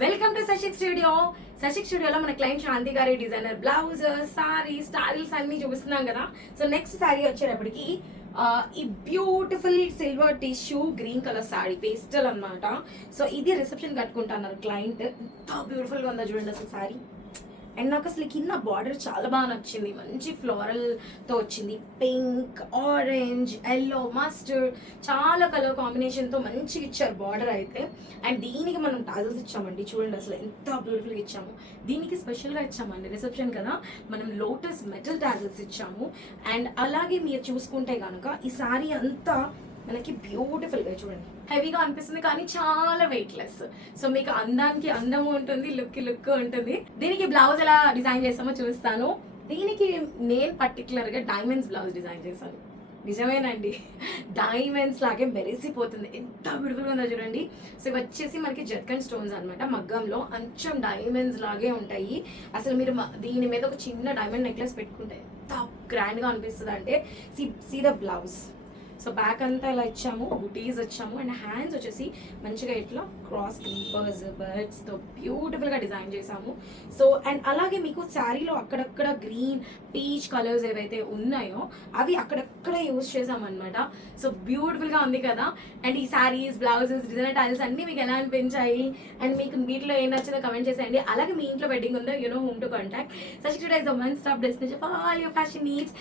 Welcome to Sasik studio. Sasik స్టూడియోలో మన client శాంతి గారి డిజైనర్ బ్లౌజ్, సారీ, స్టైల్స్ అన్ని చూపిస్తున్నాం కదా. సో నెక్స్ట్ సారీ వచ్చేటప్పటికి ఈ beautiful silver tissue green colour sorry pastel అన్నమాట. సో ఇది రిసెప్షన్ కట్టుకుంటున్నారు క్లయింట్. ఎంత బ్యూటిఫుల్గా ఉందో చూడండి అసలు సారీ. అండ్ నాకు అసలు కింద బార్డర్ చాలా బాగా నచ్చింది, మంచి ఫ్లోరల్తో వచ్చింది. పింక్, ఆరెంజ్, ఎల్లో, మస్టర్డ్ చాలా కలర్ కాంబినేషన్తో మంచిగా ఇచ్చారు బార్డర్ అయితే. అండ్ దీనికి మనం టాజల్స్ ఇచ్చామండి, చూడండి అసలు ఎంత బ్యూటిఫుల్గా ఇచ్చాము. దీనికి స్పెషల్గా ఇచ్చామండి, రిసెప్షన్ కదా, మనం లోటస్ మెటల్ టాజల్స్ ఇచ్చాము. అండ్ అలాగే మీరు చూసుకుంటే కనుక ఈ సారీ అంతా మనకి బ్యూటిఫుల్గా చూడండి, హెవీగా అనిపిస్తుంది కానీ చాలా వెయిట్లెస్. సో మీకు అందానికి అందము ఉంటుంది, లుక్ ఉంటుంది. దీనికి బ్లౌజ్ ఎలా డిజైన్ చేస్తామో చూస్తాను. దీనికి నేను పర్టికులర్గా డైమండ్స్ బ్లౌజ్ డిజైన్ చేశాను. నిజమేనండి, డైమండ్స్ లాగే మెరిసిపోతుంది, ఎంత బ్యూటిఫుల్గా ఉందో చూడండి. సో ఇవి వచ్చేసి మనకి జర్కన్ స్టోన్స్ అనమాట, మగ్గంలో అంచం డైమండ్స్ లాగే ఉంటాయి. అసలు మీరు దీని మీద ఒక చిన్న డైమండ్ నెక్లెస్ పెట్టుకుంటే ఎంత గ్రాండ్గా అనిపిస్తుంది అంటే. See the blouse. So back అంతా ఇలా ఇచ్చాము, బుటీస్ వచ్చాము. అండ్ హ్యాండ్స్ వచ్చేసి మంచిగా ఇట్లా క్రాస్ క్రీపర్స్, బర్డ్స్తో బ్యూటిఫుల్గా డిజైన్ చేసాము. సో అండ్ అలాగే మీకు శారీలో అక్కడక్కడ గ్రీన్, పీచ్ కలర్స్ ఏవైతే ఉన్నాయో అవి అక్కడక్కడ యూజ్ చేసామన్నమాట. సో బ్యూటిఫుల్గా ఉంది కదా. అండ్ ఈ శారీస్, బ్లౌజెస్, డిజైనర్ టైల్స్ అన్నీ మీకు ఎలా అనిపించాయి అండ్ మీకు వీటిలో ఏం నచ్చిందో కమెంట్ చేసేయండి. అలాగే మీ ఇంట్లో వెడ్డింగ్ ఉందో, home to contact. Sasik studio is the one stop destination for all your fashion needs.